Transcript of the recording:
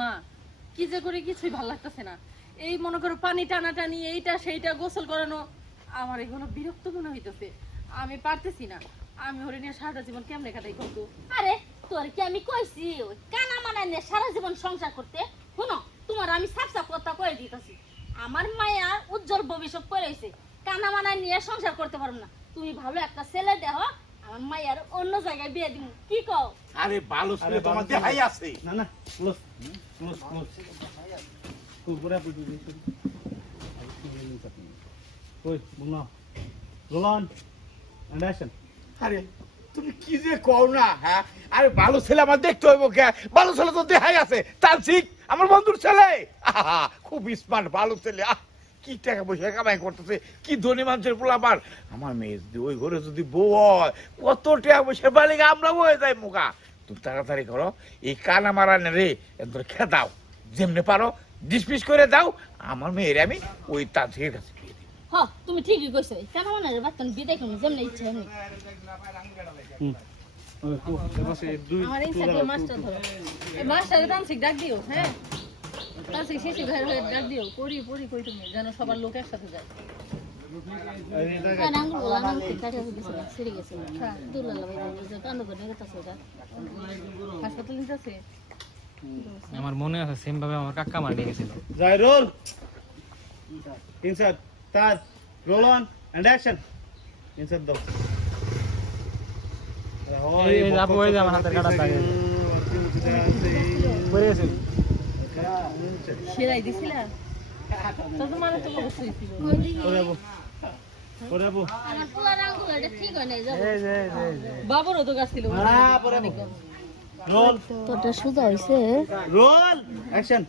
মা কি যে করে কিছুই ভালো লাগতেছে না। এই মনে করো পানি টানাটানি এইটা সেইটা গোসল করানো আমার এগুলো বিরক্ত মনে হইতেছে। আমি পারতেছি না। আমি ওরে নিয়ে সারাটা জীবন কেমনে কাটাই করবো। আরে তোর কি আমি কইছি ওই কানা মানা নিয়ে সারা জীবন সংসার করতে? শুনো তোমার আমি সাফ সাফ কথা কয়ে দিতেছি, আমার মায়া উজ্জ্বল ভবিষ্যৎ করেছে, কানা মানা নিয়ে সংসার করতে পারবো না। তুমি ভালো একটা ছেলে দেখো, আমার মায়ের অন্য জায়গায় বিয়ে দিব। কি কও? আরে ভালো ছেলে তোমার দেখাই আছে। না না ক্লোজ ক্লোজ ক্লোজ তুই পুরা পুরি ওই বুনো রোলন এন্ড অ্যাকশন। আরে তুমি কি যে কও না, হ্যাঁ? আরে ভালো ছেলে আমার দেখতে হইব কে? ভালো ছেলে তো দেখাই আছে। তালসিক আমার বন্ধুর ছেলে, আহা খুব স্মার্ট ভালো ছেলে। কি টাকা পয়সা কামাই করতেছে, কি ধনী মানুষের পোলাপান। আমার মেয়ে যদি ওই ঘরে যদি বউ হয়, কত টাকা পয়সা বালিকা আমরা হয়ে যাই মুখা। তুমি তাড়াতাড়ি করো, এই কানা মারা রে এদের খেয়ে দাও, যেমনি পারো ডিসমিস করে দাও। আমার মেয়ের আমি ওই তালসিকের কাছে দিয়ে দিই। হ তুমি ঠিকই কইছো, কানা মানা রে বাতন বিয়ে দেখুন যেমন ইচ্ছা এমনি। আমার ইনসাইডে মাস্টার ধরো, এই মাস্টারে তান্ত্রিক ডাক দিও। হ্যাঁ তান্ত্রিক শিশি ভাইয়ের হয়ে ডাক দিও। পড়ি পড়ি কই তুমি যেন সবার লোক একসাথে যায়। হাসপাতাল নিতেছে। আমার মনে আছে সেম ভাবে আমার কাকা মারা গেছিল। যাই roll insert start roll on and action. Insert দাও। এই আপু ওই যে আমার হাতের কাটা দাগে পড়ে গেছে। সেরাই দিছিলা তো তোমার তো অবশ্যই ছিল। পরে আপু আমার পোলার আঙ্গুল এটা ঠিক হয় নাই যাবো। এই যে বাবুরও তো গাছ ছিল। হ্যাঁ পরে আপু রোল তোরটা সুজা হইছে। Roll action.